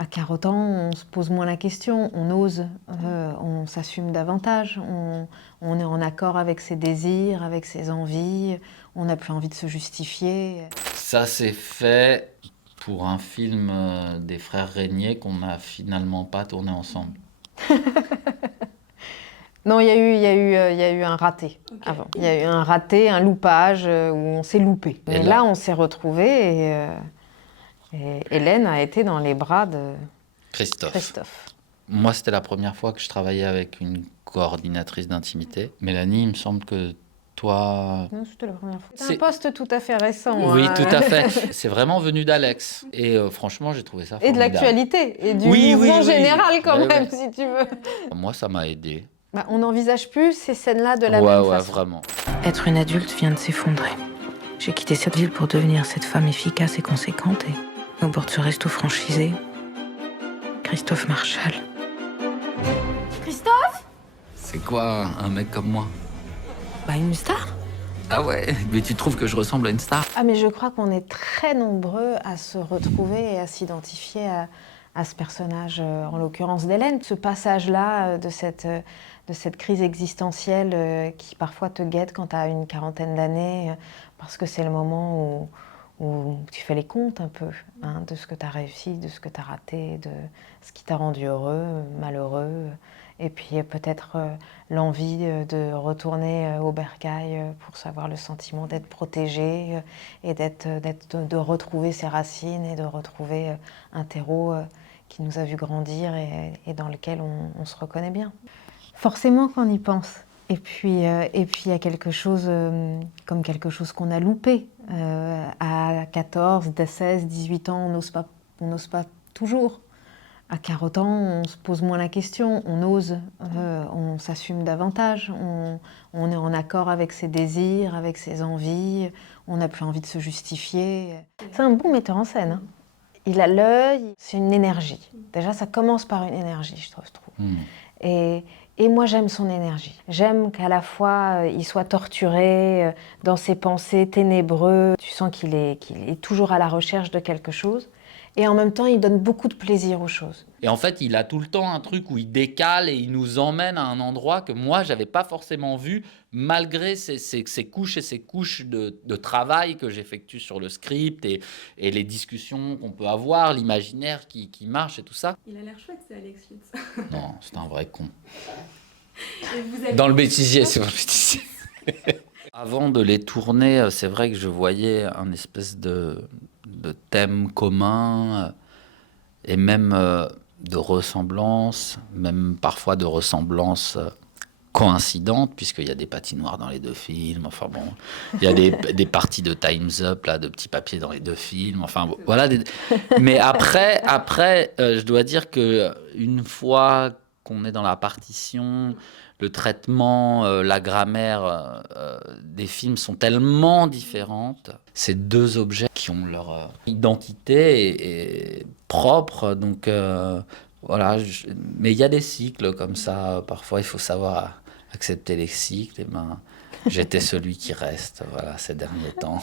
À 40 ans, on se pose moins la question, on ose, on s'assume davantage, on est en accord avec ses désirs, avec ses envies, on n'a plus envie de se justifier. Ça s'est fait pour un film des frères Régnier qu'on n'a finalement pas tourné ensemble. Non, il y a eu un raté avant. Il y a eu un raté, un loupage où on s'est loupé. Mais là, on s'est retrouvés et Hélène a été dans les bras de Christophe. Moi, c'était la première fois que je travaillais avec une coordinatrice d'intimité. Mélanie, il me semble que toi... Non, c'était la première fois. C'est un poste tout à fait récent. Oui, tout à fait. C'est vraiment venu d'Alex. Et franchement, j'ai trouvé ça formidable. Et de l'actualité, et du mouvement général quand même, si tu veux. Moi, ça m'a aidé. Bah, on n'envisage plus ces scènes-là de la même façon. Ouais, vraiment. Être une adulte vient de s'effondrer. J'ai quitté cette ville pour devenir cette femme efficace et conséquente et au bord de ce resto franchisé, Christophe Marchal. Christophe ? C'est quoi un mec comme moi? Bah, une star. Ah ouais, mais tu trouves que je ressemble à une star? Ah mais je crois qu'on est très nombreux à se retrouver et à s'identifier à ce personnage, en l'occurrence d'Hélène. Ce passage-là de cette crise existentielle qui parfois te guette quand tu as une quarantaine d'années, parce que c'est le moment où tu fais les comptes un peu, hein, de ce que tu as réussi, de ce que tu as raté, de ce qui t'a rendu heureux, malheureux. Et puis peut-être l'envie de retourner au bercail pour savoir le sentiment d'être protégé et de retrouver ses racines et de retrouver un terreau qui nous a vu grandir et dans lequel on se reconnaît bien. Forcément qu'on y pense. Et puis il y a quelque chose comme quelque chose qu'on a loupé. À 14, 16, 18 ans, on n'ose pas toujours. À 40 ans, on se pose moins la question, on ose, on s'assume davantage, on est en accord avec ses désirs, avec ses envies, on n'a plus envie de se justifier. C'est un bon metteur en scène. Hein. Il a l'œil, c'est une énergie. Déjà, ça commence par une énergie, je trouve. Et moi, j'aime son énergie. J'aime qu'à la fois, il soit torturé dans ses pensées ténébreux. Tu sens qu'il est toujours à la recherche de quelque chose. Et en même temps, il donne beaucoup de plaisir aux choses. Et en fait, il a tout le temps un truc où il décale et il nous emmène à un endroit que moi, j'avais pas forcément vu, malgré ces couches et ces couches de travail que j'effectue sur le script et les discussions qu'on peut avoir, l'imaginaire qui marche et tout ça. Il a l'air chouette, c'est Alex Lutz. Non, c'est un vrai con. Avez... Dans le bêtisier, c'est dans le bêtisier. Avant de les tourner, c'est vrai que je voyais un espèce de thème commun et même de ressemblance, même parfois de ressemblance coïncidente, puisqu'il y a des patinoires dans les deux films, enfin bon, il y a des parties de Time's Up, là, de petits papiers dans les deux films, enfin bon, voilà. Mais après je dois dire qu'une fois qu'on est dans la partition, le traitement, la grammaire des films sont tellement différentes. C'est deux objets qui ont leur identité et propre. Donc voilà. Mais il y a des cycles comme ça. Parfois, il faut savoir accepter les cycles. Et ben, j'étais celui qui reste. Voilà, ces derniers temps.